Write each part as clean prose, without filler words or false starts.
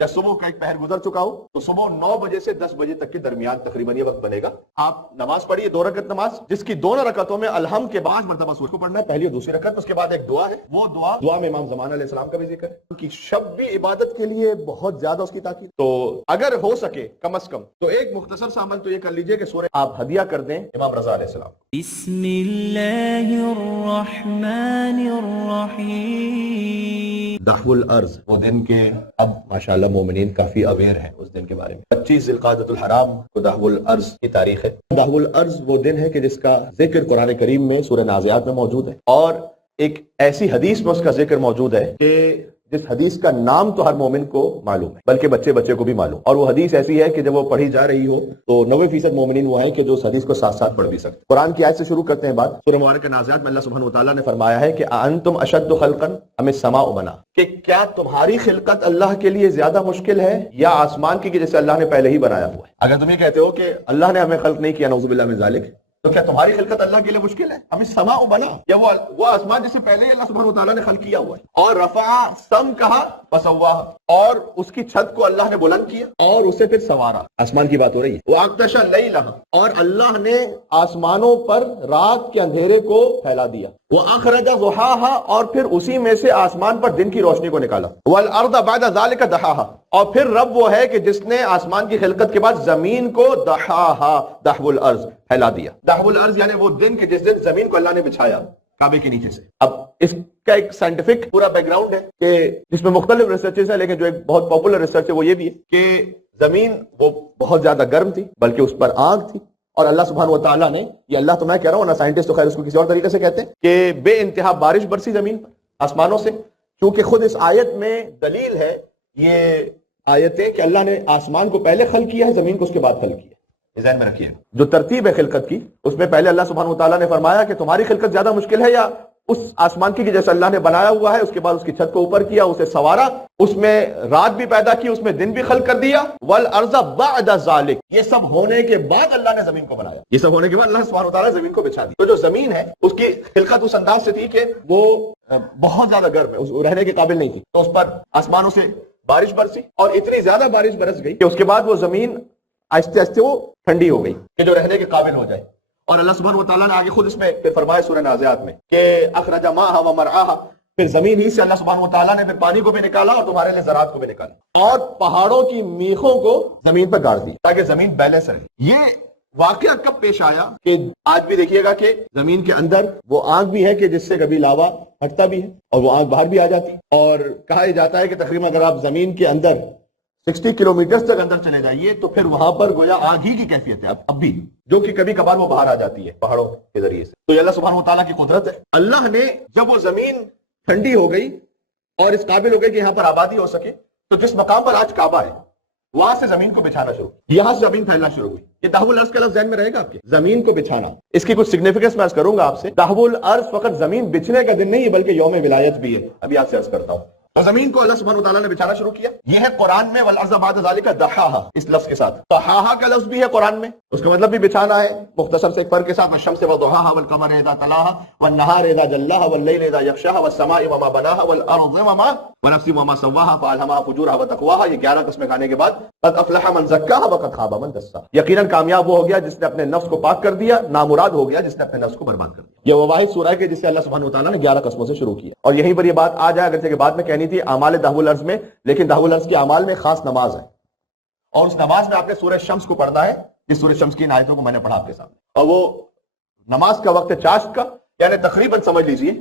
جب صبح کا ایک پہر گزر چکا ہو تو صبح 9 بجے سے 10 بجے تک کے درمیان تقریباً یہ وقت بنے گا. آپ نماز پڑھیے 2 رکعت نماز، جس کی دونوں رکعتوں میں الحمد کے 5 مرتبہ سورہ کو پڑھنا ہے، پہلی اور دوسری رکعت. اس کے بعد ایک دعا ہے، وہ دعا میں امام زمان علیہ السلام کا بھی ذکر ہے. ان کی شب بھی عبادت کے لیے بہت زیادہ اس کی تاکید. تو اگر ہو سکے کم از کم تو ایک مختصر سا عمل تو یہ کر لیجئے کہ سورہ آپ ہدیہ کر دیں امام رضا علیہ السلام. بسم اللہ الرحمن الرحیم. دحو الارض، وہ دن کے اب ماشاءاللہ مومنین کافی اویئر ہیں اس دن کے بارے میں. 25 ذی القعدۃ الحرام کو دحو الارض کی تاریخ ہے. دحو الارض وہ دن ہے کہ جس کا ذکر قرآن کریم میں سورہ نازعات میں موجود ہے، اور ایک ایسی حدیث میں اس کا ذکر موجود ہے کہ جس حدیث کا نام تو ہر مومن کو معلوم ہے، بلکہ بچے بچے کو بھی معلوم. اور وہ حدیث ایسی ہے کہ جب وہ پڑھی جا رہی ہو تو 90% مومنین وہ ہیں کہ جو اس حدیث کو ساتھ ساتھ پڑھ بھی سکتے. قرآن کی آیت سے شروع کرتے ہیں بات. سورہ مبارکہ نازعات میں اللہ سبحانہ وتعالیٰ نے فرمایا ہے کہ انتم اشد خلقا ام السماء بنا، کہ کیا تمہاری خلقت اللہ کے لیے زیادہ مشکل ہے یا آسمان کی کہ جسے اللہ نے پہلے ہی بنایا ہوا ہے. اگر تم یہ کہتے ہو کہ اللہ نے ہمیں خلق نہیں کیا، نعوذ باللہ من ذالک، تو کیا تمہاری خلقت اللہ کے لیے مشکل ہے؟ ہمیں سما بنا، یا وہ آسمان جس سے پہلے ہی اللہ سبحانہ وتعالیٰ نے خلق کیا ہوا ہے. اور رفع سم کہا فسواہ، اور اس کی چھت کو اللہ نے بلند کیا اور اسے پھر سوارا. آسمان کی بات ہو رہی ہے. واغطش لیلہ، اور اللہ نے آسمانوں پر رات کے اندھیرے کو پھیلا دیا. واخرج ضحاہا، اور پھر اسی میں سے آسمان پر دن کی روشنی کو نکالا. والارض بعد ذلک دحاہا، اور پھر رب وہ ہے کہ جس نے آسمان کی خلقت کے بعد زمین کو دحاہا، دحو الارض، پھیلا دیا. دحو الارض یعنی وہ دن کہ جس دن زمین کو اللہ نے بچھایا کعبے کے نیچے سے. اب اس کا ایک سائنٹیفک پورا بیک گراؤنڈ ہے کہ جس میں مختلف ریسرچز ہیں، لیکن جو ایک بہت پاپولر ریسرچ ہے وہ یہ بھی ہے کہ زمین وہ بہت زیادہ گرم تھی، بلکہ اس پر آگ تھی، اور اللہ سبحانہ وتعالیٰ نے، یہ اللہ تو میں کہہ رہا ہوں نا، سائنٹسٹ تو خیر اس کو کسی اور طریقے سے کہتے ہیں، کہ بے انتہا بارش برسی زمین پر آسمانوں سے. کیونکہ خود اس آیت میں دلیل ہے یہ آیتیں کہ اللہ نے آسمان کو پہلے خلق کیا ہے، زمین کو اس کے بعد خلق کیا ہے. ذہن میں رکھیے جو ترتیب ہے خلقت کی، اس میں پہلے اللہ سبحانہ وتعالیٰ نے فرمایا کہ تمہاری خلقت زیادہ مشکل ہے یا اس آسمان کی جیسے اللہ نے بنایا ہوا ہے، اس کے بعد اس کی چھت کو اوپر کیا، اسے سوارا، اس میں رات بھی پیدا کی، اس میں دن بھی خلق کر دیا. والارض بعد ذلک، یہ سب ہونے کے بعد اللہ نے زمین کو بنایا. یہ سب ہونے کے بعد اللہ سبحانہ وتعالیٰ نے زمین کو بچھا دی. تو جو زمین ہے اس کی خلقت اس انداز سے تھی کہ وہ بہت زیادہ گرم ہے، رہنے کے قابل نہیں تھی. تو اس پر آسمانوں سے بارش برسی، اور اتنی زیادہ بارش برس گئی کہ اس کے بعد وہ زمین آہستہ آہستہ وہ ٹھنڈی ہو گئی کہ جو رہنے کے قابل ہو جائے. اور اللہ سبحانہ وتعالیٰ نے آگے خود اس میں پھر فرمایا سورہ نازعات میں کہ اخرج ماءھا ومرعاھا، پھر زمین ہی سے اللہ سبحانہ وتعالیٰ نے پھر پانی کو بھی نکالا اور تمہارے لیے زراعت کو بھی نکالا، اور پہاڑوں کی میخوں کو زمین پر گاڑ دی تاکہ زمین بیلنس رہے. یہ واقعہ کب پیش آیا کہ آج بھی دیکھیے گا کہ زمین کے اندر وہ آگ بھی ہے کہ جس سے کبھی لاوا ہٹتا بھی ہے اور وہ آگ باہر بھی آ جاتی. اور کہا جاتا ہے کہ تقریباً اگر آپ زمین کے اندر 60 کلومیٹر تک اندر چلے جائیے تو پھر وہاں پر گویا آگ ہی کی کیفیت ہے اب بھی، جو کہ کبھی کبھار وہ باہر آ جاتی ہے پہاڑوں کے ذریعے سے. تو یہ اللہ سبحانہ وتعالیٰ کی قدرت ہے. اللہ نے جب وہ زمین ٹھنڈی ہو گئی اور اس قابل ہو گئی کہ یہاں پر آبادی ہو سکے، تو جس مقام پر آج کعبہ ہے وہاں سے زمین کو بچھانا شروع، یہاں سے زمین پھیلنا شروع ہوئی. یہ دحو الارض کا لفظ ذہن میں رہے گا آپ کے، زمین کو بچھانا. اس کی کچھ سگنیفیکنس میں عرض کروں گا آپ سے. دحو الارض فقط زمین بچھنے کا دن نہیں ہے بلکہ یوم ولایت بھی ہے. ابھی آپ سے عرض کرتا ہوں. تو زمین کو اللہ سبحانہ وتعالیٰ نے بچھانا شروع کیا. یہ ہے قرآن میں والارض بعد ذلک دحاھا، اس لفظ کے ساتھ. دحاھا کا لفظ بھی ہے قرآن میں، اس کا مطلب بھی بچھانا ہے، مختصر سے ایک فرق کے ساتھ. والشمس وضحاھا والقمر اذا تلاھا والنہار اذا جلاھا واللیل اذا یغشاھا والسماء وما بناھا والارض وما ونفس وما سواھا فالھمھا فجورھا وتقواھا. یہ 11 قسمیں گانے کے بعد قد افلح من زکاھا وقد خاب من دساھا. یقیناً کامیاب وہ ہو گیا جس نے اپنے نفس کو پاک کر دیا، نامراد ہو گیا جس نے اپنے نفس کو برباد کر دیا. یہ وہ واحد سورہ ہے کہ جس سے اللہ سبحانہ وتعالیٰ نے 11 قسموں سے شروع کیا. اور یہیں پر یہ بات آ جائے، اگرچہ کہ بعد میں کہنی تھی اعمال دحو الارض میں، لیکن دحو الارض کے اعمال میں خاص نماز ہے، اور اس نماز میں آپ نے سورہ شمس کو پڑھنا ہے، جس سورہ شمس کی ان آیتوں کو میں نے پڑھا آپ کے سامنے. اور وہ نماز کا وقت ہے چاشت کا، یعنی تقریباً سمجھ لیجئے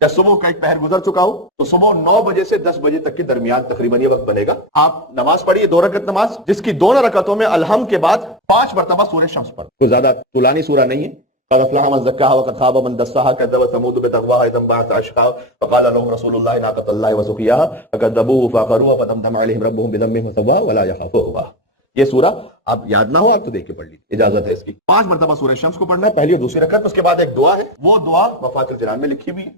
جب صبح کا ایک پہر گزر چکا ہو تو صبح 9 بجے سے 10 بجے تک کے درمیان تقریباً یہ وقت بنے گا. آپ نماز پڑھیے 2 رکعت نماز، جس کی دونوں رکعتوں میں الحمد کے بعد 5 مرتبہ سورہ شمس پڑھ. کوئی زیادہ طولانی سورہ نہیں ہے. قد افلح من زکاھا وقد خاب من دساھا كذبت ثمود بتقواها اذ انبعث اشقاها فقال لهم رسول الله ناقة الله وسقياها فكذبوه فعقروها فدمدم عليهم ربهم بذنبهم فسواها ولا يخاف عقباها. یہ سورہ آپ یاد نہ ہو آپ تو دیکھ کے پڑھ لیجیے، اجازت ہے اس کی. 5 مرتبہ سورہ شمس کو پڑھنا ہے، پہلی اور دوسری رکعت. اس کے بعد ایک دعا ہے، وہ دعا مفاتیح الجنان میں لکھی ہوئی ہے.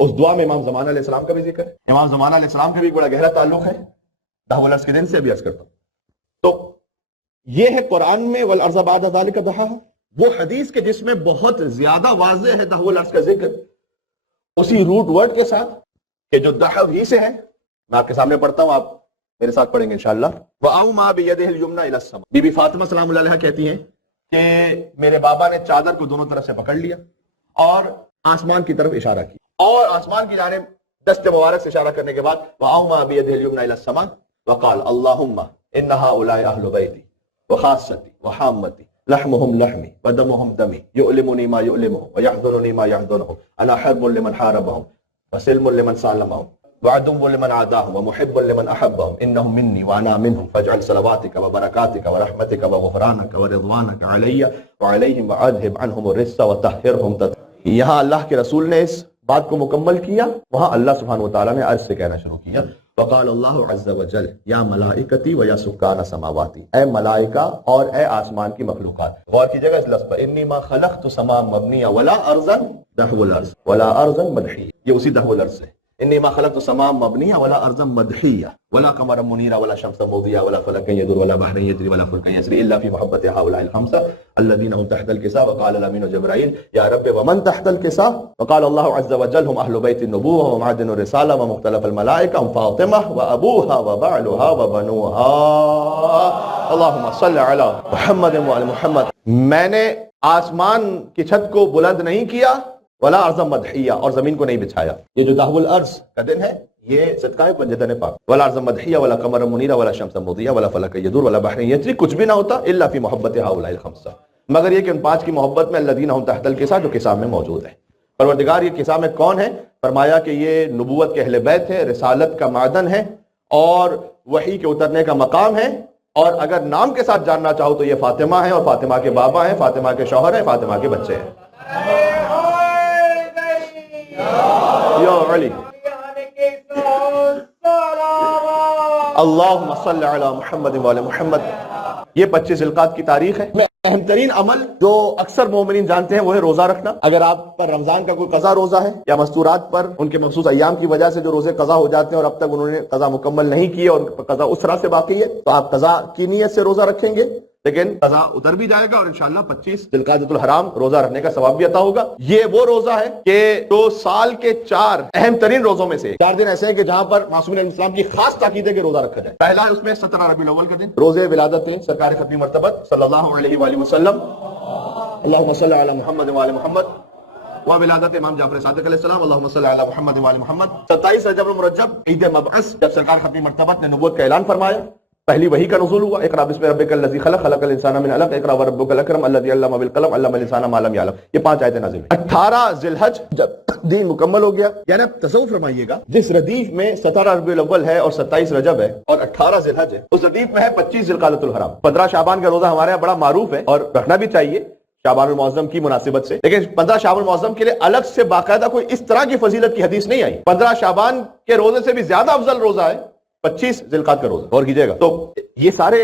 اس دعا میں امام زمان علیہ السلام کا بھی ذکر ہے. امام زمان علیہ السلام کا بھی بڑا گہرا تعلق ہے دحو الارض کے دن سے. ابھی عرض کرتا ہوں. تو یہ ہے قرآن میں والارض بعد ذلک دحاھا، وہ حدیث کے جس میں بہت زیادہ واضح ہے دحو الارض کا ذکر، اسی روٹ ورڈ کے ساتھ کہ جو دحو ہی سے ہے. میں آپ کے سامنے پڑھتا ہوں، آپ میرے ساتھ پڑھیں گے انشاءاللہ. وَأَوْمَا بِيَدِهِ الْيُمْنَى إِلَى السَّمَاءِ. بی بی فاطمہ سلام اللہ علیہ کہتی ہیں کہ میرے بابا نے چادر کو دونوں طرف سے پکڑ لیا اور آسمان کی طرف اشارہ کیا، اور آسمان کی جانب دست مبارک سے اشارہ کرنے کے بعد وَأَوْمَا بِيَدِهِ الْيُمْنَى إِلَى السَّمَاءِ وَقَالَ اللَّهُمَّ إِنَّ هَؤُلَاءِ أَهْلُ بَيْتِي وَخَاصَّتِي وَحَامَّتِي لحمهم لحمي ودمهم دمي يؤلمني ما يؤلمهم ويحزنني ما يحزنهم أنا حرب لمن حاربهم وسلم لمن سالمهم وعدو لمن عاداهم ومحب لمن أحبهم إنهم مني وأنا منهم فاجعل صلواتك وبركاتك ورحمتك وغفرانك ورضوانك علي وعليهم وأذهب عنهم الرجس وطهرهم تطهيرا. یہاں اللہ کے رسول نے اس بات کو مکمل کیا، وہاں اللہ سبحانہ وتعالیٰ نے عرض سے کہنا شروع کیا. وقال اللہ عز وجل یا ملائکتی و یا سکان سماواتی، اے ملائکہ اور اے آسمان کی مخلوقات. غور کیجئے گا اس لفظ پر، انی ما خلقت سما مبنیہ ولا ارضا دحو الارض ولا ارضا مدحیہ، یہ اسی دحو الارض سے. انی ما خلقت سما مبنیہ ولا ارضا مدحیہ ولا قمرا منیرا ولا شمسا مضیہ ولا فلکا یدور ولا بحرا یجری ولا فلکا یسری الا فی محبت هؤلاء الخمسة الذين هم تحت الكساء. وقال الامین جبرائیل یا رب ومن تحت الكساء. وقال اللہ عز وجل هم اہل بیت النبوة ومعدن الرسالة ومختلف الملائکة هم فاطمة وابوها وبعلها وبنوها. اللهم صل علی محمد وعلی محمد. میں نے آسمان کی چھت کو بلند نہیں کیا ولا ارض مدحیہ، اور زمین کو نہیں بچھایا. یہ جو دحو الارض کا دن ہے یہ صدقہ ہے پنجتن پاک. ولا ارض مدحیہ ولا قمر منیرا ولا شمس مضیہ ولا فلک یدور ولا بحر یجری، کچھ بھی نہ ہوتا الا فی محبت هؤلاء الخمسة، مگر یہ کہ ان پانچ کی محبت میں الذین هم تحت الکساء، جو کساء میں موجود ہے. پروردگار یہ کساء میں کون ہے؟ فرمایا کہ یہ نبوت کے اہل بیت ہے، رسالت کا معدن ہے اور وحی کے اترنے کا مقام ہے. اور اگر نام کے ساتھ جاننا چاہو تو یہ فاطمہ ہے، اور فاطمہ کے بابا ہیں، فاطمہ کے شوہر ہیں، فاطمہ کے بچے ہیں. یا علی اللہم صل علی محمد وعلی محمد. یہ 25 ذوالقعدہ کی تاریخ ہے. اہم ترین عمل جو اکثر مومنین جانتے ہیں وہ ہے روزہ رکھنا. اگر آپ پر رمضان کا کوئی قضا روزہ ہے یا مستورات پر ان کے مخصوص ایام کی وجہ سے جو روزے قضا ہو جاتے ہیں اور اب تک انہوں نے قضا مکمل نہیں کی اور قضا اس طرح سے باقی ہے، تو آپ قضا کی نیت سے روزہ رکھیں گے، لیکن قضا اتر بھی جائے گا اور انشاءاللہ 25 ذوالقعدۃ الحرام روزہ رکھنے کا ثواب بھی عطا ہوگا. یہ وہ روزہ ہے کہ جو سال کے 4 اہم ترین روزوں میں سے 4 دن ایسے ہیں کہ جہاں پر معصومین علیہ السلام کی خاص تاکید ہے کہ روزہ رکھا جائے. پہلا ہے اس میں 17 ربیع الاول کا دن، روزے ولادت سرکار ختمی مرتبت صلی اللہ علیہ وآلہ وسلم. اللہم صل علی محمد وعلی محمد. ولادت امام جعفر صادق علیہ السلام. اللہم صل علی محمد وعلی محمد. 27 رجب المرجب عید مبعث، جب سرکار ختمی مرتبت نے نبوت کا اعلان فرمایا، پہلی وحی کا نزول ہوا. اقرا بسم ربک الذی خلق، خلق الانسان من علق، اقرا وربک الاکرم الذی علم بالقلم، علم الانسان ما لم یعلم. یہ 5 آیتیں نازل ہوئی. 18 ذی الحج جب دین مکمل ہو گیا، یعنی اب تصور فرمائیے گا، جس ردیف میں 17 ربیع الاول ہے اور 27 رجب ہے اور 18 ذی الحج ہے، اس ردیف میں ہے 25 ذوالقعدۃ الحرام. 15 شعبان کا روزہ ہمارے یہاں بڑا معروف ہے اور رکھنا بھی چاہیے شعبان المعظم کی مناسبت سے، لیکن 15 شعبان المعظم کے لیے الگ سے باقاعدہ کوئی اس طرح کی فضیلت کی حدیث نہیں آئی. 15 شعبان کے روزے سے بھی زیادہ افضل روزہ ہے 25 ذوالقعدہ کا روزہ. غور کیجئے گا. تو یہ سارے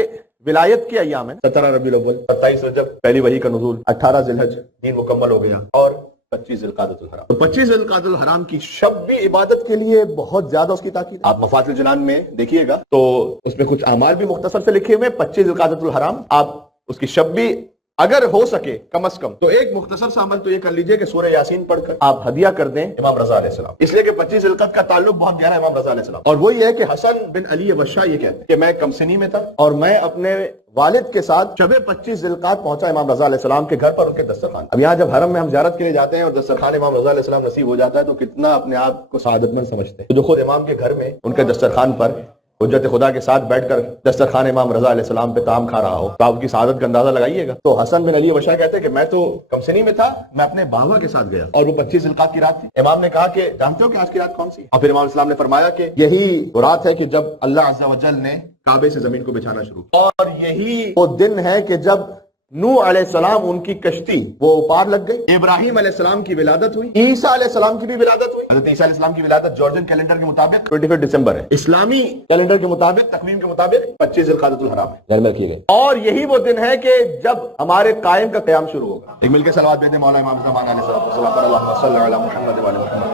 ولایت کے ایام ہیں. 17 ربیع الاول، 27 رجب پہلی وحی کا نزول، 18 ذی الحج دین مکمل ہو گیا اور 25 ذوالقعدۃ الحرام. تو 25 ذوالقعدۃ الحرام کی شب بھی عبادت کے لیے بہت زیادہ اس کی تاکید. آپ مفاتح الجنان میں دیکھیے گا تو اس میں کچھ اعمال بھی مختصر سے لکھے ہوئے. 25 ذوالقعدۃ الحرام آپ اس کی شب بھی اگر ہو سکے کم از کم تو ایک مختصر سا عمل تو یہ کر لیجئے کہ سورہ یاسین پڑھ کر آپ ہدیہ کر دیں امام رضا علیہ السلام، اس لیے کہ 25 ذوالقعدہ کا تعلق بہت گہرا ہے امام رضا علیہ السلام. اور وہ یہ ہے کہ حسن بن علی وشا یہ کہتے ہیں کہ میں کم سنی میں تھا اور میں اپنے والد کے ساتھ شب 25 ذوالقعدہ پہنچا امام رضا علیہ السلام کے گھر پر ان کے دسترخوان. اب یہاں جب حرم میں ہم زیارت کے لیے جاتے ہیں اور دسترخوان امام رضا علیہ السلام نصیب ہو جاتا ہے تو کتنا اپنے آپ کو سعادت مند سمجھتے ہیں. جو خود امام کے گھر میں ان کے دسترخوان پر حجت خدا کے ساتھ بیٹھ کر دسترخوان امام رضا علیہ السلام پہ طعام کھا رہا ہو تو آپ کی سعادت کا اندازہ لگائیے گا. تو حسن بن علی وشا کہتے ہیں کہ میں تو کمسنی میں تھا، میں اپنے باوا کے ساتھ گیا اور وہ 25 ذوالقعدہ کی رات تھی. امام نے کہا کہ جانتے ہو کہ آج کی رات کون سی؟ اور پھر امام اسلام نے فرمایا کہ یہی وہ رات ہے کہ جب اللہ عز و جل نے کعبے سے زمین کو بچھانا شروع کیا، اور یہی وہ دن ہے کہ جب نوح علیہ السلام ان کی کشتی وہ پار لگ گئی، ابراہیم علیہ السلام کی ولادت ہوئی، عیسیٰ علیہ السلام کی بھی ولادت ہوئی. حضرت عیسیٰ علیہ السلام کی ولادت جارجن کیلنڈر کے مطابق 25 دسمبر ہے، اسلامی کیلنڈر کے مطابق تقویم کے مطابق 25 ذوالقعدۃ الحرام ہے. گھر میں رکھیے گئے. اور یہی وہ دن ہے کہ جب ہمارے قائم کا قیام شروع ہوگا. ایک مل کے صلوات بھیجیں مولا امام زمان علیہ السلام پر. اللہم صل علی محمد وعلی محمد.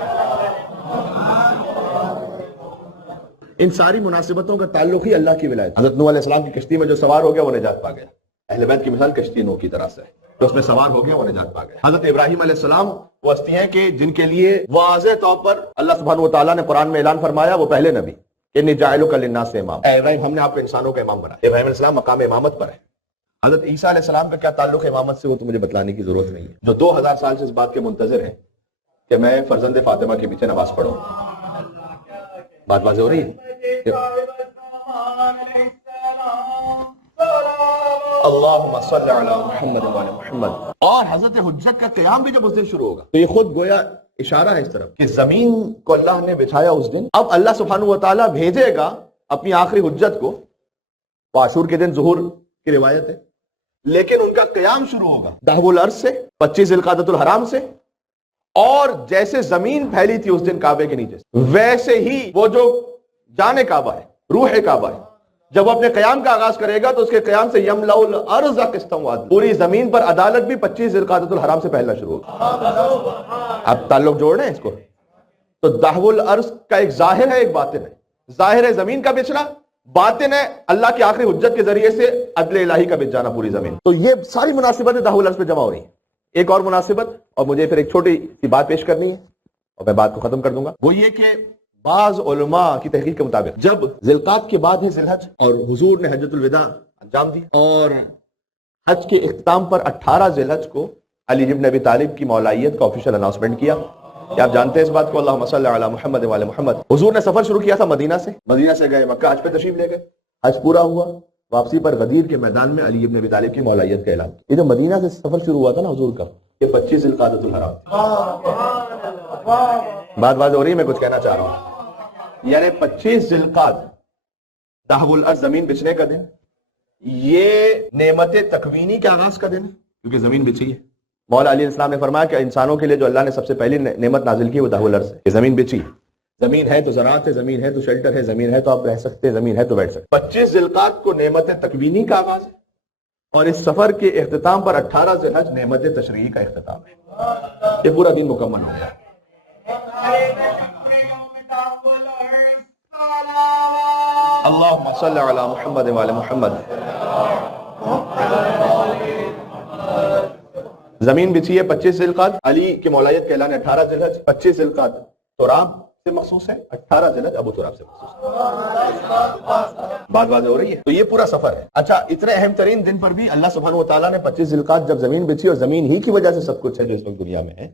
ان ساری مناسبتوں کا تعلق ہی اللہ کی ولایت. حضرت نوح علیہ السلام کی کشتی میں جو سوار ہو گیا وہ نجات پا گیا. اہل بیت کی مثال کشتی نوح کی طرح سے ہے، جو اس میں سوار ہو گیا وہ نجات پا گیا. حضرت ابراہیم علیہ السلام وہ ہستی ہیں کہ جن کے لیے واضح طور پر اللہ سبحانہ و تعالیٰ نے قرآن میں اعلان فرمایا وہ پہلے نبی کہ انی جاعلک للناس امام، اے ابراہیم ہم نے آپ کو انسانوں کا امام بنایا۔ ابراہیم علیہ السلام مقام امامت پر ہے۔ حضرت عیسیٰ علیہ السلام کا کیا تعلق ہے امامت سے، وہ تو مجھے بتلانے کی ضرورت نہیں ہے، جو 2000 سال سے اس بات کے منتظر ہیں کہ میں فرزند فاطمہ کے پیچھے نماز پڑھوں۔ بات واضح ہو رہی ہے کہ اللہم صلی علی محمد وعلی محمد۔ اور حضرت حجت کا قیام بھی جب اس دن شروع ہوگا تو یہ خود گویا اشارہ ہے اس طرف کہ زمین کو اللہ نے بچھایا اس دن، اب اللہ سبحانہ وتعالیٰ بھیجے گا اپنی آخری حجت کو۔ عاشور کے دن ظہور کی روایت ہے، لیکن ان کا قیام شروع ہوگا دہو الارض سے، 25 ذوالقعدۃ الحرام سے، اور جیسے زمین پھیلی تھی اس دن کعبے کے نیچے سے، ویسے ہی وہ جو جان کعبہ ہے، روح کعبہ ہے، جب وہ اپنے قیام کا آغاز کرے گا تو اس کے قیام سے یملأ الارض قسطا وعدلا، پوری زمین پر عدالت بھی 25 ذوالقعدۃ الحرام سے پھیلنا شروع ہوگا۔ اب تعلق جوڑ رہے ہیں اس کو، تو دہو الارض کا ایک ظاہر ہے ایک باطن ہے، ظاہر ہے زمین کا بچنا، باطن ہے اللہ کی آخری حجت کے ذریعے سے عدل الہی کا بچ جانا پوری زمین۔ تو یہ ساری مناسبتیں دہو الارض پہ جمع ہو رہی ہیں۔ ایک اور مناسبت، اور مجھے پھر ایک چھوٹی سی بات پیش کرنی ہے اور میں بات کو ختم کر دوں گا، وہ یہ کہ بعض علماء کی تحقیق کے مطابق جب ذوالقعدہ کے بعد ہے ذی الحج، اور حضور نے حجۃ الوداع انجام دی، اور حج کے اختتام پر 18 ذی الحج کو علی بن ابی طالب کی مولائیت کا آفیشیل اناؤنسمنٹ کیا۔ کیا آپ جانتے ہیں اس بات کو؟ اللہم صلی علی محمد وعلی محمد۔ حضور نے سفر شروع کیا تھا مدینہ سے گئے مکہ، حج پہ تشریف لے گئے، حج پورا ہوا، واپسی پر غدیر کے میدان میں علی بن ابی طالب کی مولائیت کا اعلان۔ یہ جو مدینہ سے سفر شروع ہوا تھا نا حضور کا، یہ 25 ذوالقعدۃ الحرام۔ بات واضح ہو رہی ہے، میں کچھ کہنا چاہ رہا ہوں، یعنی 25 ذوالقعدہ دہو الارض زمین بچنے کا دن، یہ نعمت تکوینی کے آغاز کا دن ہے، کیونکہ زمین بچی ہے۔ مولا علی السلام نے فرمایا کہ انسانوں کے لیے جو اللہ نے سب سے پہلی نعمت نازل کی وہ دہو الارض ہے، کہ زمین بچی ہے، زمین ہے تو زراعت ہے، زمین ہے تو شیلٹر ہے، زمین ہے تو آپ رہ سکتے ہیں، زمین ہے تو بیٹھ سکتے۔ 25 ذوالقعدہ کو نعمت تکوینی کا آغاز ہے، اور اس سفر کے اختتام پر 18 ذی الحج نعمت تشریعی کا اختتام ہے۔ یہ پورا دن مکمل ہو گیا۔ اللہم صلی علی محمد وعلی محمد۔ زمین بچھی ہے 25 ذوالقعدہ، علی کی مولائیت کا اعلان 18 ذی الحج، 25 ذوالقعدہ تراب سے مخصوص ہے، 18 ذی الحج ابو تراب سے مخصوص ہے۔ بات واضح ہو رہی ہے؟ تو یہ پورا سفر ہے۔ اچھا، اتنے اہم ترین دن پر بھی اللہ سبحانہ وتعالیٰ نے 25 ذوالقعدہ جب زمین بچھی، اور زمین ہی کی وجہ سے سب کچھ ہے جو اس وقت دنیا میں ہے،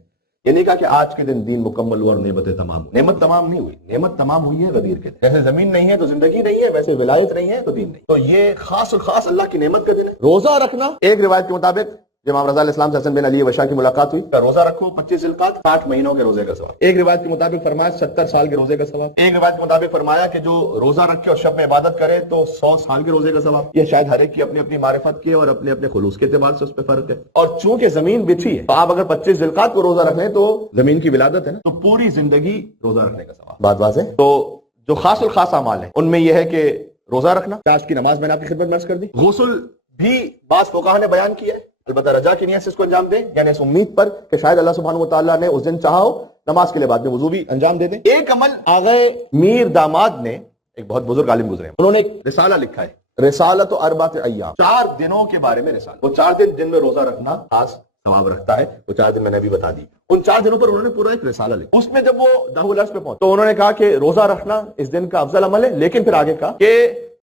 یہ نہیں کہا کہ آج کے دن دین مکمل ہوا اور نعمتیں تمام ہوئی۔ نعمت تمام نہیں ہوئی، نعمت تمام ہوئی ہے غدیر کے دن۔ جیسے زمین نہیں ہے تو زندگی نہیں ہے، ویسے ولایت نہیں ہے تو دین نہیں۔ تو یہ خاص الخاص اللہ کی نعمت کا دن ہے۔ روزہ رکھنا، ایک روایت کے مطابق امام رضا علیہ السلام سے حسن بن علی وشا کی ملاقات ہوئی، روزہ رکھو 25 ذوالقعدہ، 60 مہینوں کے روزے کا ثواب۔ ایک روایت کے مطابق فرمایا 70 سال کے روزے کا ثواب۔ ایک روایت کے مطابق فرمایا کہ جو روزہ رکھے اور شب میں عبادت کرے تو 100 سال کے روزے کا ثواب۔ یہ شاید ہر ایک کی اپنی اپنی معرفت کے اور اپنے اپنے خلوص کے اعتبار سے اس پہ فرق ہے۔ اور چونکہ زمین بچھی ہے تو آپ اگر 25 ذوالقعدہ کو روزہ رکھیں تو زمین کی ولادت ہے نا، تو پوری زندگی روزہ رکھنے کا ثواب۔ بات واضح؟ تو جو خاص الخاص اعمال ہیں ان میں یہ ہے کہ روزہ رکھنا، آج کی نماز میں نے آپ کی خدمت میں عرض کر دی، غسل بھی بعض فقہا نے بیان کیا ہے، البتہ رجا کی نیت سے اس کو انجام دیں، یعنی اس امید پر کہ شاید اللہ سبحانہ وتعالیٰ نے اس دن چاہا ہو نماز کے لیے بعد میں وضو بھی انجام دے دیں۔ ایک عمل آغا میر داماد نے، ایک بہت بزرگ عالم گزرے ہیں، انہوں نے ایک رسالہ لکھا ہے، رسالۃ اربعۃ ایام، 4 دنوں کے بارے میں رسالہ۔ وہ 4 دن جن میں روزہ رکھنا خاص ثواب رکھتا ہے، وہ 4 دن میں نے بھی بتا دی۔ ان 4 دنوں پر انہوں نے پورا ایک رسالہ لکھا۔ اس میں جب وہ دہو الارض پہ پہنچے تو انہوں نے کہا کہ روزہ رکھنا اس دن کا افضل عمل ہے، لیکن پھر آگے کہا کہ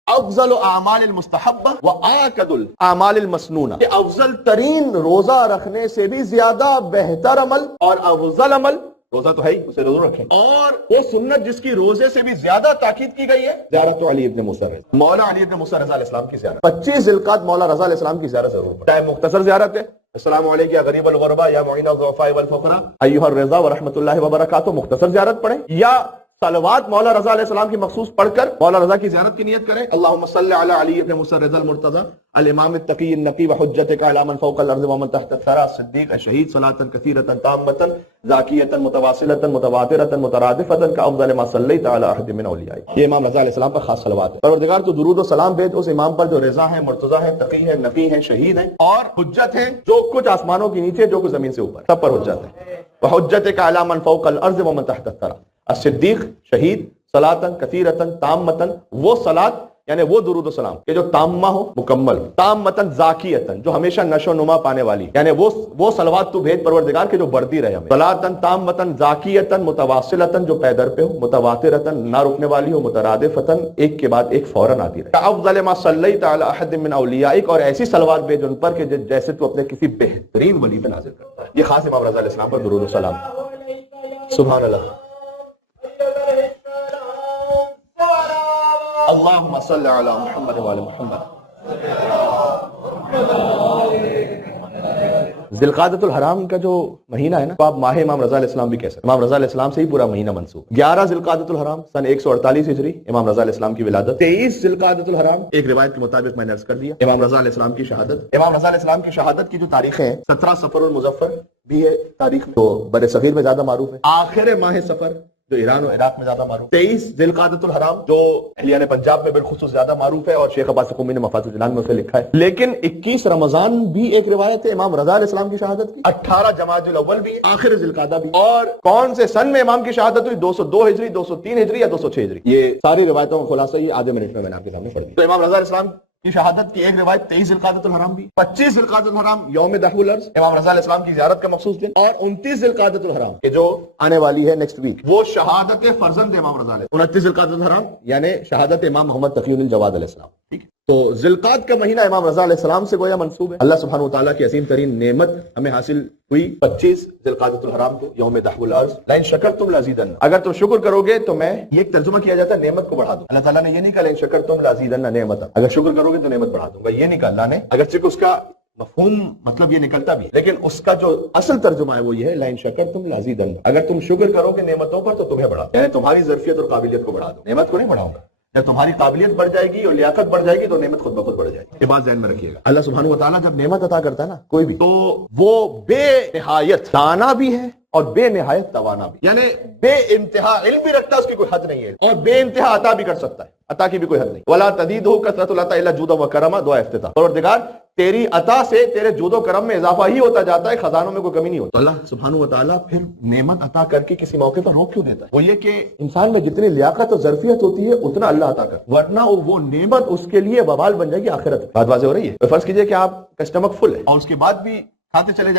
افضل اعمال المستحبہ و آکد الاعمال المسنونہ، کہ افضل ترین روزہ رکھنے سے بھی زیادہ بہتر عمل اور افضل عمل، روزہ تو ہے ہی، اسے ضرور رکھیں، اور وہ سنت جس کی روزے سے بھی زیادہ تاکید کی گئی ہے، زیارت علی ابن موسیٰ رضا، مولا علی ابن موسیٰ رضا علیہ السلام کی زیارت۔ 25 ذوالقعدہ مولا رضا علیہ السلام کی زیارت ضرور پڑھیں، چاہے مختصر زیارت ہے، السلام علیکم یا غریب الغرباء یا معین الضعفاء والفقراء ایھا الرضا ورحمۃ اللہ وبرکاتہ، مختصر زیارت پڑھیں، یا صلوات مولا رضا علیہ السلام کی مخصوص پڑھ کر مولا رضا کی زیارت کی نیت کریں۔ اللہم صلی علی علی ابن موسیٰ رضا المرتضی الامام التقی النقی وحجتک علی من فوق الارض ومن تحت الثری الصدیق الشہید صلاۃ کثیرۃ تامۃ ذاکیۃ متواصلۃ متواترۃ مترادفۃ کافضل ما صلیت علی احد من اولیائک۔ یہ امام رضا علیہ السلام پر خاص صلوات ہے۔ پروردگار تو درود و سلام بھیج اس امام پر جو رضا ہے، مرتضی ہے، تقی ہے، نقی ہے، شہید ہے اور حجت ہے، جو کچھ آسمانوں کے نیچے جو کچھ زمین سے اوپر، سب پر حجت ہے۔ وحجتک علی من فوق الارض ومن تحت الثری الصدیق، شہید، صلاۃ کثیرۃ تامۃ، وہ صلاۃ یعنی وہ درود و سلام کہ جو تامہ ہو، مکمل، تامتن ذاکیتن، جو ہمیشہ نشو نما پانے والی، یعنی وہ صلوات تو بھیج پروردگار کے جو بڑھتی رہے ہمیں، صلاتن تامتن ذاکیتن متواصلتن، جو پے در پہ ہو، متواترتن نہ رکنے والی ہو، مترادفتن ایک کے بعد ایک فوراً آتی رہے، افضل ما صلیت علی احد من اولیائک، اور ایسی صلوات بھیج ان پر کہ جیسے تو اپنے کسی بہترین ولی پہ نازل کرتا ہے۔ یہ خاص امام رضا علیہ السلام پر درود و سلام۔ سبحان اللہ۔ اللہم صلی علی محمد وعلی محمد۔ ذی القعدۃ الحرام کا جو مہینہ ہے نا، تو آپ ماہ امام رضا علیہ السلام بھی کہہ سکتے ہیں۔ امام رضا علیہ السلام سے ہی پورا مہینہ منسوب۔ 11 ذی القعدۃ الحرام سن 148 ہجری امام رضا علیہ السلام کی ولادت۔ 23 ذی القعدۃ الحرام ایک روایت کے مطابق میں نے عرض کر دیا امام رضا علیہ السلام کی شہادت۔ امام رضا علیہ السلام کی شہادت کی جو تاریخیں ہیں، 17 صفر المظفر بھی ہے تاریخ میں، تو بر صغیر میں زیادہ معروف ہے۔ آخر ماہ صفر جو ایران و عراق میں زیادہ معروف، 23 ذی القعدۃ الحرام جو اہلیان پنجاب میں بالخصوص زیادہ معروف ہے، اور شیخ عباس قمی نے مفاتیح الجنان میں اسے لکھا ہے۔ لیکن 21 رمضان بھی ایک روایت ہے امام رضا علیہ السلام کی شہادت کی، 18 جمادی الاول بھی، آخر ذی القعدہ بھی۔ اور کون سے سن میں امام کی شہادت ہوئی؟ 202 ہجری، 203 ہجری یا 206 ہجری۔ یہ ساری روایتوں کا خلاصہ یہ آدھے منٹ میں نے آپ کے سامنے پڑھ دیا۔ تو امام رضا علیہ السلام کی شہادت کی ایک روایت 23 ذی القعدۃ الحرام بھی، 25 ذی القعدۃ الحرام یوم دحو الارض امام رضا علیہ السلام کی زیارت کا مخصوص دن، اور 29 ذی القعدۃ الحرام کہ جو آنے والی ہے نیکسٹ ویک، وہ شہادت فرزند امام رضا علیہ السلام۔ 29 ذی القعدۃ الحرام یعنی شہادت امام محمد تقی الدین جواد علیہ السلام، ٹھیک ہے۔ تو ذی القعدہ کا مہینہ امام رضا علیہ السلام سے گویا منسوب ہے۔ اللہ سبحانہ وتعالیٰ کی عظیم ترین نعمت ہمیں حاصل ہوئی 25 ذی القعدۃ الحرام کو، یوم دحو الارض، لئن شکرتم لازیدن، اگر تم شکر کرو گے تو میں، یہ ایک ترجمہ کیا جاتا ہے نعمت کو بڑھا دوں۔ اللہ تعالیٰ نے یہ نہیں کہا لئن شکرتم لازیدن نعمت، اگر شکر کرو گے تو نعمت بڑھا دوں گا، یہ نہیں کہا اللہ نے، اگرچہ اس کا مفہوم مطلب یہ نکلتا بھی ہے، لیکن اس کا جو اصل ترجمہ ہے وہ یہ ہے لئن شکرتم لازیدن، اگر تم شکر کرو گے نعمتوں پر تو تمہیں بڑھا دوں، یعنی تمہاری ظرفیت اور قابلیت کو بڑھا دوں، نعمت کو نہیں بڑھاؤں گا۔ جب تمہاری قابلیت بڑھ جائے گی اور لیاقت بڑھ جائے گی تو نعمت خود بخود بڑھ جائے گی۔ یہ بات ذہن میں رکھیے گا۔ اللہ سبحانہ وتعالیٰ جب نعمت عطا کرتا ہے نا کوئی بھی، تو وہ بے نہایت دانا بھی ہے اور بے نہایت توانا بھی، یعنی بے انتہا علم بھی رکھتا ہے، اس کی کوئی حد نہیں ہے، اور بے انتہا عطا بھی کر سکتا ہے، عطا کی بھی کوئی حد نہیں۔ ولا تزیدہ کثرۃ العطاء الا جودا وکرما، دعا افتتاح۔ پروردگار تیری عطا سے تیرے جود و کرم میں اضافہ ہی ہوتا جاتا ہے، خزانوں میں کوئی کمی نہیں ہوتی۔ تو اللہ سبحانہ وتعالیٰ پھر نعمت عطا کر کے کسی موقع پر روک کیوں دیتا ہے؟ وہ یہ کہ انسان میں جتنی لیاقت اور ظرفیت ہوتی ہے اتنا اللہ عطا کرتا ہے، ورنہ وہ نعمت اس کے لیے وبال بن جائے گی آخرت میں۔ بات واضح ہو رہی ہے؟ فرض کیجئے کہ آپ کا اسٹمک فل ہے اور اس کے بعد بھی کھاتے چلے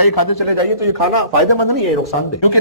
جائیے تو یہ کھانا فائدہ مند نہیں ہے، نقصان دہ، کیونکہ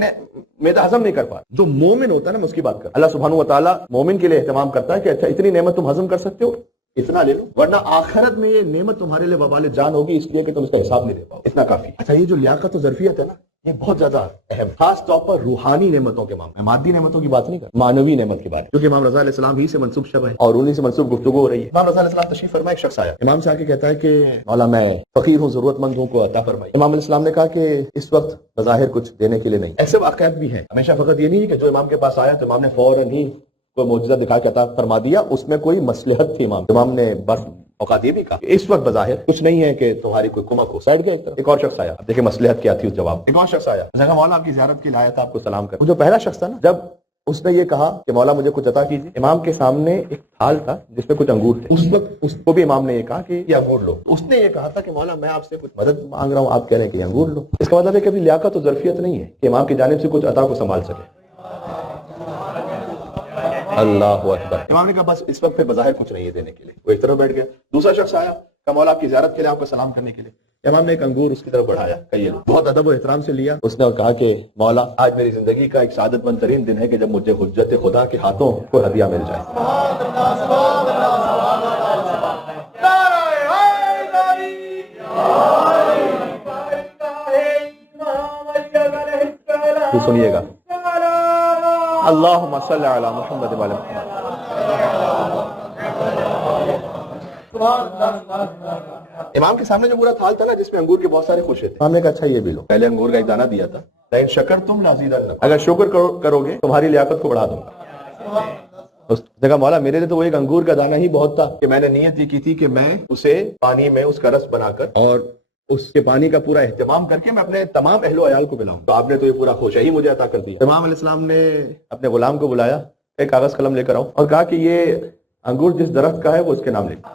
معدہ ہضم نہیں کر پا۔ جو مومن ہوتا ہے نا، میں اس کی بات کر، اللہ سبحانہ وتعالیٰ مومن کے لیے اہتمام کرتا ہے کہ اچھا اتنی نعمت تم ہضم کر سکتے ہو، اتنا لے لو، ورنہ آخرت میں یہ نعمت تمہارے لیے وبال جان ہوگی، اس لیے کہ تم اس کا حساب نہیں دے پاؤ، اتنا کافی۔ اچھا یہ جو لیاقت و ظرفیت ہے نا، یہ بہت زیادہ اہم، خاص طور پر روحانی نعمتوں کے معاملے میں، مادی نعمتوں کی بات نہیں کر، معنوی نعمت کی بات، کیونکہ امام رضا علیہ السلام ہی سے منسوب شب ہے اور انہی سے منسوب گفتگو ہو رہی ہے۔ امام رضا علیہ السلام تشریف فرما، ایک شخص آیا، امام سے آ کے کہتا ہے کہ مولا میں فقیر ہوں، ضرورت مند ہوں، کو عطا فرمائے۔ امام علیہ السلام نے کہا کہ اس وقت بظاہر کچھ دینے کے لیے نہیں۔ ایسے واقعات بھی ہیں، ہمیشہ فقط یہ نہیں ہے کہ جو امام کے پاس آیا تو امام نے فوراً ہی کوئی معجزہ دکھا کے عطا فرما دیا، اس میں کوئی مصلحت تھی، امام نے بس اوقات یہ بھی کہا اس وقت بظاہر کچھ نہیں ہے کہ تمہاری کوئی کمک ہو، سائڈ گیا ایک طرف۔ ایک اور شخص آیا، اب دیکھیں مصلحت کیا تھی اس جواب۔ ایک اور شخص آیا، کہا مولا آپ کی زیارت کے لیے آیا تھا، آپ کو سلام کر۔ جو پہلا شخص تھا نا، جب اس نے یہ کہا کہ مولا مجھے کچھ عطا کیجیے، امام کے سامنے ایک تھال تھا جس میں کچھ انگور تھے، اس وقت اس کو بھی امام نے یہ کہا کہ یہ انگور لو۔ اس نے یہ کہا تھا کہ مولا میں آپ سے کچھ مدد مانگ رہا ہوں، آپ کہہ رہے ہیں کہ یہ انگور لو۔ اس کا مطلب ہے کہ ابھی لیاقت و ظرفیت نہیں ہے کہ امام کی جانب سے کچھ عطا کو سنبھال سکے۔ اللہ اکبر۔ امام نے کہا بس اس وقت پہ بظاہر کچھ نہیں ہے دینے کے لیے، وہ ایک طرف بیٹھ گیا۔ دوسرا شخص آیا، کہا مولا آپ کی زیارت کے لیے، آپ کا سلام کرنے کے لیے۔ امام نے ایک انگور اس کی طرف بڑھایا، کہ یہ لو، بہت ادب و احترام سے لیا۔ اس نے کہا کہ مولا آج میری زندگی کا ایک سعادت مند ترین دن ہے کہ جب مجھے حجت خدا کے ہاتھوں کوئی ہدیہ مل جائے۔ تو سنیے گا، اللہم صلی علی محمد وعلی محمد۔ امام کے سامنے جو پورا تھال تھا نا جس میں انگور کے بہت سارے خوشے تھے، امام نے کہا اچھا یہ بھی لو۔ پہلے انگور کا ایک دانہ دیا تھا، لئن شکرتم لازیدنکم، اگر شکر کرو گے تمہاری لیاقت کو بڑھا دوں گا۔ اس نے کہا مولا میرے لیے تو وہ ایک انگور کا دانہ ہی بہت تھا کہ میں نے نیت یہ کی تھی کہ میں اسے پانی میں اس کا رس بنا کر اور اس کے پانی کا پورا اہتمام کر کے میں اپنے تمام اہل و عیال کو پلاؤں، تو آپ نے تو یہ پورا خوشہ ہی مجھے عطا کر دیا۔ امام علیہ السلام نے اپنے غلام کو بلایا، ایک کاغذ قلم لے کر آؤ، اور کہا کہ یہ انگور جس درخت کا ہے وہ اس کے نام لکھ۔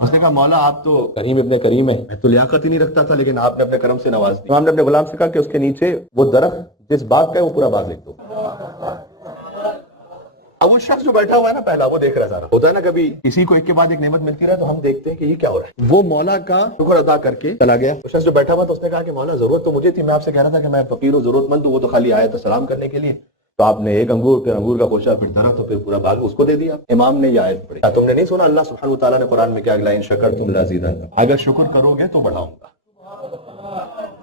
اس نے کہا مولا آپ تو کریم ابن کریم ہے، میں تو لیاقت ہی نہیں رکھتا تھا، لیکن آپ نے اپنے کرم سے نواز دی۔ امام نے اپنے غلام سے کہا کہ اس کے نیچے وہ درخت جس باغ کا ہے وہ پورا باغ لکھ دو۔ اب وہ شخص جو بیٹھا ہوا ہے نا پہلا، وہ دیکھ رہا ہے سارا۔ ہوتا ہے نا کبھی کسی کو ایک کے بعد ایک نعمت ملتی رہے تو ہم دیکھتے ہیں کہ یہ کیا ہو رہا ہے۔ وہ مولا کا شکر ادا کر کے چلا گیا۔ وہ شخص جو بیٹھا ہوا تھا اس نے کہا کہ مولا ضرورت تو مجھے تھی، میں آپ سے کہہ رہا تھا کہ میں فقیر و ضرورت مند ہوں، وہ تو خالی آیا تھا سلام کرنے کے لیے، تو آپ نے ایک انگور، پھر انگور کا خوشہ، پھر درخت، تو پھر پورا باغ اس کو دے دیا۔ امام نے یہ آیت پڑھی، کیا تم نے نہیں سنا اللہ سبحانہ و تعالیٰ نے قرآن میں کیا لئن شکرتم لازیدنکم، اگر شکر کرو گے تو بڑھاؤں گا،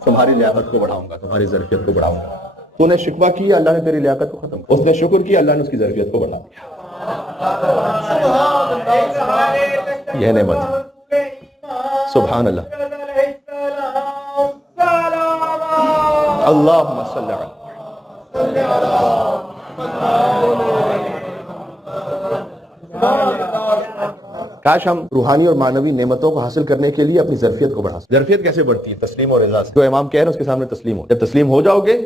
تمہاری لیاقت کو بڑھاؤں گا، تمہاری ظرفیت کو بڑھاؤں گا۔ تو نے شکوہ کیا، اللہ نے تیری لیاقت کو ختم کیا، اس نے شکر کیا، اللہ نے اس کی ظرفیت کو بڑھا دیا۔ یہ نعمت ہے، سبحان اللہ، اللہم صلی علی کاش ہم روحانی اور معنوی نعمتوں کو حاصل کرنے کے لیے اپنی ظرفیت کو بڑھا سکیں۔ ظرفیت کیسے بڑھتی ہے؟ تسلیم اور رضا سے۔ جو امام کہہ رہے ہیں اس کے سامنے تسلیم ہو، جب تسلیم ہو جاؤ گے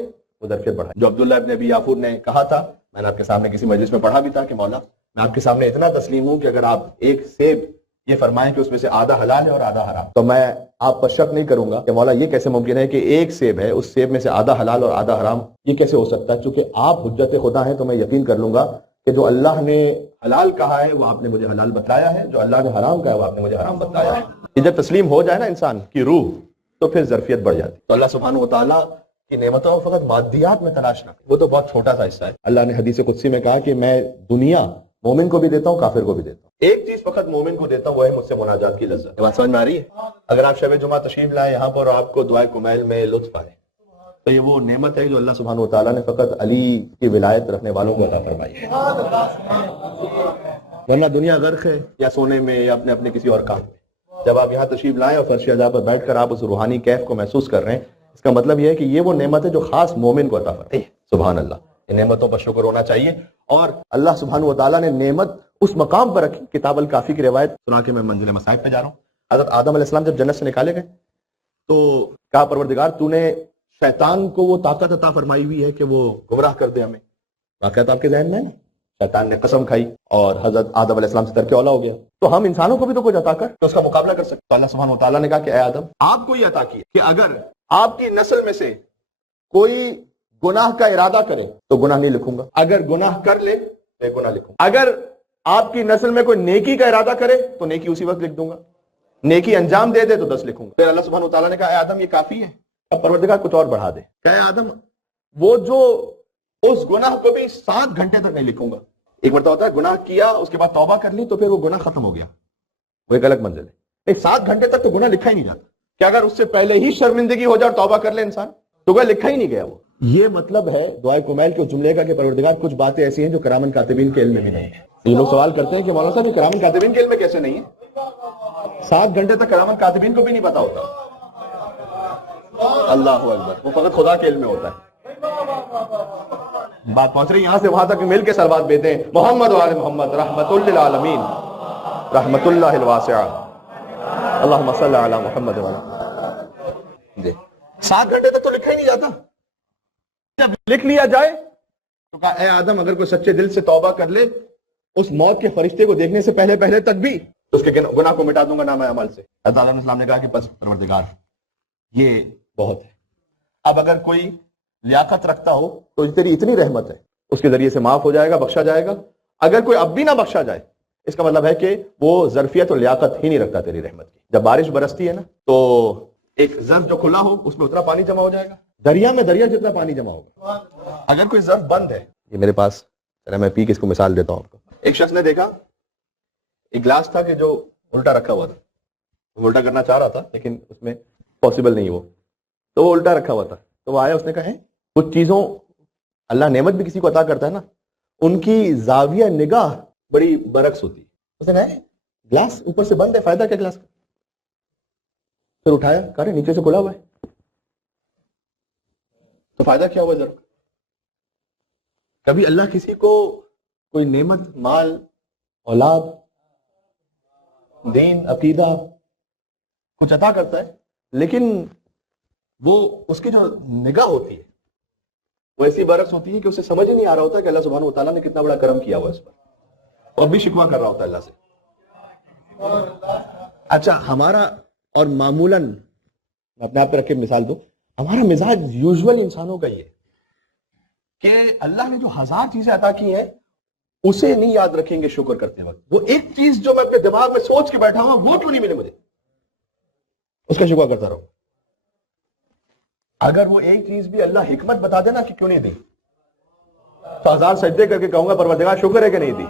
وہ ظرفیت بڑھائے۔ جو عبداللہ ابن ابی یافور نے کہا تھا، میں نے آپ کے سامنے کسی مجلس میں پڑھا بھی تھا کہ مولا میں آپ کے سامنے اتنا تسلیم ہوں کہ اگر آپ ایک سیب یہ فرمائیں کہ اس میں سے آدھا حلال ہے اور آدھا حرام، تو میں آپ پر شک نہیں کروں گا کہ مولا یہ کیسے ممکن ہے کہ ایک سیب ہے، اس سیب میں سے آدھا حلال اور آدھا حرام، یہ کیسے ہو سکتا ہے؟ چونکہ آپ حجت خدا ہیں تو میں یقین کر لوں گا کہ جو اللہ نے حلال کہا ہے وہ آپ نے مجھے حلال بتلایا ہے، جو اللہ نے حرام کہا ہے وہ آپ نے مجھے حرام بتلایا ہے۔ یہ جب تسلیم ہو جائے نا انسان کی روح تو پھر ظرفیت بڑھ جاتی ہے۔ تو اللہ سبحانہ و تعالیٰ کی نعمتوں کو فقط مادیات میں تلاش نہ کریں، وہ تو بہت چھوٹا سا حصہ ہے۔ اللہ نے حدیث قدسی میں کہا کہ میں دنیا مومن کو بھی دیتا ہوں، کافر کو بھی دیتا ہوں، ایک چیز فقط مومن کو دیتا ہوں، وہ ہے مجھ سے مناجات کی لذت۔ بات سمجھ میں آ رہی ہے؟ اگر آپ شب جمعہ تشریف لائیں یہاں پر اور آپ کو دعائے کمیل میں لطف آئے تو یہ وہ نعمت ہے جو اللہ سبحانہ و تعالیٰ نے فقط علی کی ولایت رکھنے والوں کو عطا فرمائی ہے، ورنہ دنیا غرق ہے یا سونے میں یا اپنے اپنے کسی اور کام میں۔ جب آپ یہاں تشریف لائیں اور فرش عزا پر بیٹھ کر آپ اس روحانی کیف کو محسوس کر رہے ہیں، اس کا مطلب یہ ہے کہ یہ وہ نعمت ہے جو خاص مومن کو عطا فرمائی ہے۔ سبحان اللہ، ان نعمتوں پر شکر ہونا چاہیے۔ اور اللہ سبحانہ و تعالیٰ نے نعمت اس مقام پر رکھی۔ کتاب الکافی کی روایت سنا کے میں منزل مصائب پہ جا رہا ہوں۔ حضرت آدم علیہ السلام جب جنت سے نکالے گئے تو کہا پروردگار تو نے شیطان کو وہ طاقت عطا فرمائی ہوئی ہے کہ وہ گمراہ کر دے ہمیں۔ واقعات آپ کے ذہن میں ہے نا، شیطان نے قسم کھائی اور حضرت آدم علیہ السلام سے ترک اولا ہو گیا، تو ہم انسانوں کو بھی تو کچھ عطا کر تو اس کا مقابلہ کر سکتے۔ تو اللہ سبحانہ و تعالیٰ نے کہا کہ اے آدم آپ کو یہ عطا کیا کہ اگر آپ کی نسل میں سے کوئی گناہ کا ارادہ کرے تو گناہ نہیں لکھوں گا، اگر گناہ کر لے تو گناہ لکھوں گا، اگر آپ کی نسل میں کوئی نیکی کا ارادہ کرے تو نیکی اسی وقت لکھ دوں گا، نیکی انجام دے دے تو 10 لکھوں گا۔ پھر اللہ سبحانہ و تعالیٰ نے کہا اے آدم یہ کافی ہے، اب پروردگار کچھ اور بڑھا دے۔ کہ اے آدم وہ جو اس گناہ کو بھی 7 گھنٹے تک نہیں لکھوں گا۔ ایک مرتبہ ہوتا ہے گناہ کیا اس کے بعد توبہ کر لی تو پھر وہ گناہ ختم ہو گیا، وہ ایک الگ منزل ہے۔ 7 گھنٹے تک تو گناہ لکھا ہی نہیں جاتا کہ اگر اس سے پہلے ہی شرمندگی ہو جائے اور توبہ کر لے انسان تو گویا لکھا ہی نہیں گیا وہ۔ یہ مطلب ہے دعائے کمیل کے جملے کا کہ پروردگار کچھ باتیں ایسی ہیں جو کرامن کاتبین کے علم میں بھی نہیں ہے۔ یہ لوگ سوال کرتے ہیں کہ مولانا صاحب یہ کرامن کاتبین کے علم میں کیسے نہیں ہے؟ 7 گھنٹے تک کرامن کاتبین کو بھی نہیں پتا ہوتا۔ اللہ اکبر، وہ فقط خدا کے علم میں ہوتا ہے۔ بات پہنچ رہی یہاں سے وہاں تک مل کے سلوات بیتے ہیں محمد و آل محمد رحمت للعالمین رحمت اللہ الواسعہ اللہم صلی علی محمد و آل۔ 7 گھنٹے تک تو لکھا ہی نہیں جاتا۔ جب لکھ لیا جائے تو کہا اے آدم اگر کوئی سچے دل سے توبہ کر لے اس موت کے فرشتے کو دیکھنے سے پہلے تک بھی تو اس کے گناہ کو مٹا دوں گا نام عمل سے۔ حضرت آدم علیہ السلام نے کہا کہ بس پروردگار یہ بہت ہے، اب اگر کوئی لیاقت رکھتا ہو تو تیری اتنی رحمت ہے اس کے ذریعے سے معاف ہو جائے گا، بخشا جائے گا۔ اگر کوئی اب بھی نہ بخشا جائے اس کا مطلب ہے کہ وہ ظرفیت اور لیاقت ہی نہیں رکھتا تیری رحمت کی۔ جب بارش برستی ہے نا تو ایک ظرف جو کھلا ہو اس میں اتنا پانی جمع ہو جائے گا، دریا میں دریا جتنا پانی جمع ہوگا۔ اگر کوئی ظرف بند ہے، یہ میرے پاس چلے میں پی کے اس کو مثال دیتا ہوں آپ کو۔ ایک شخص نے دیکھا ایک گلاس تھا کہ جو الٹا رکھا ہوا تھا، وہ الٹا کرنا چاہ رہا تھا لیکن اس میں پاسبل نہیں، وہ الٹا رکھا ہوا تھا۔ تو وہ آیا، اس نے کہا ہے کچھ چیزوں اللہ نعمت بھی کسی کو عطا کرتا ہے نا، ان کی زاویہ نگاہ بڑی برعکس ہوتی ہے۔ اس نے کہا گلاس اوپر سے بند ہے، فائدہ کیا گلاس کا؟ پھر اٹھایا، کہا نیچے سے کھلا ہوا ہے تو فائدہ کیا ہوا ذرا؟ کبھی اللہ کسی کو کوئی نعمت، مال، اولاد، دین، عقیدہ کچھ عطا کرتا ہے لیکن وہ اس کی جو نگاہ ہوتی ہے وہ ایسی برعکس ہوتی ہے کہ اسے سمجھ ہی نہیں آ رہا ہوتا کہ اللہ سبحانہ و تعالیٰ نے کتنا بڑا کرم کیا ہوا اس پر، اور بھی شکوہ کر رہا ہوتا ہے اللہ سے۔ اچھا ہمارا اور معمولاً اپنے آپ پہ رکھ کے مثال دوں, ہمارا مزاج یوزول انسانوں کا یہ ہے کہ اللہ نے جو 1000 چیزیں عطا کی ہیں اسے نہیں یاد رکھیں گے شکر کرتے وقت. وہ ایک چیز جو میں اپنے دماغ میں سوچ کے بیٹھا ہوں وہ کیوں نہیں ملے مجھے, اس کا شکر کرتا رہو. اگر وہ ایک چیز بھی اللہ حکمت بتا دینا کہ کیوں نہیں دی, تو 1000 سجدے کر کے کہوں گا پروردگار شکر ہے کہ نہیں دی.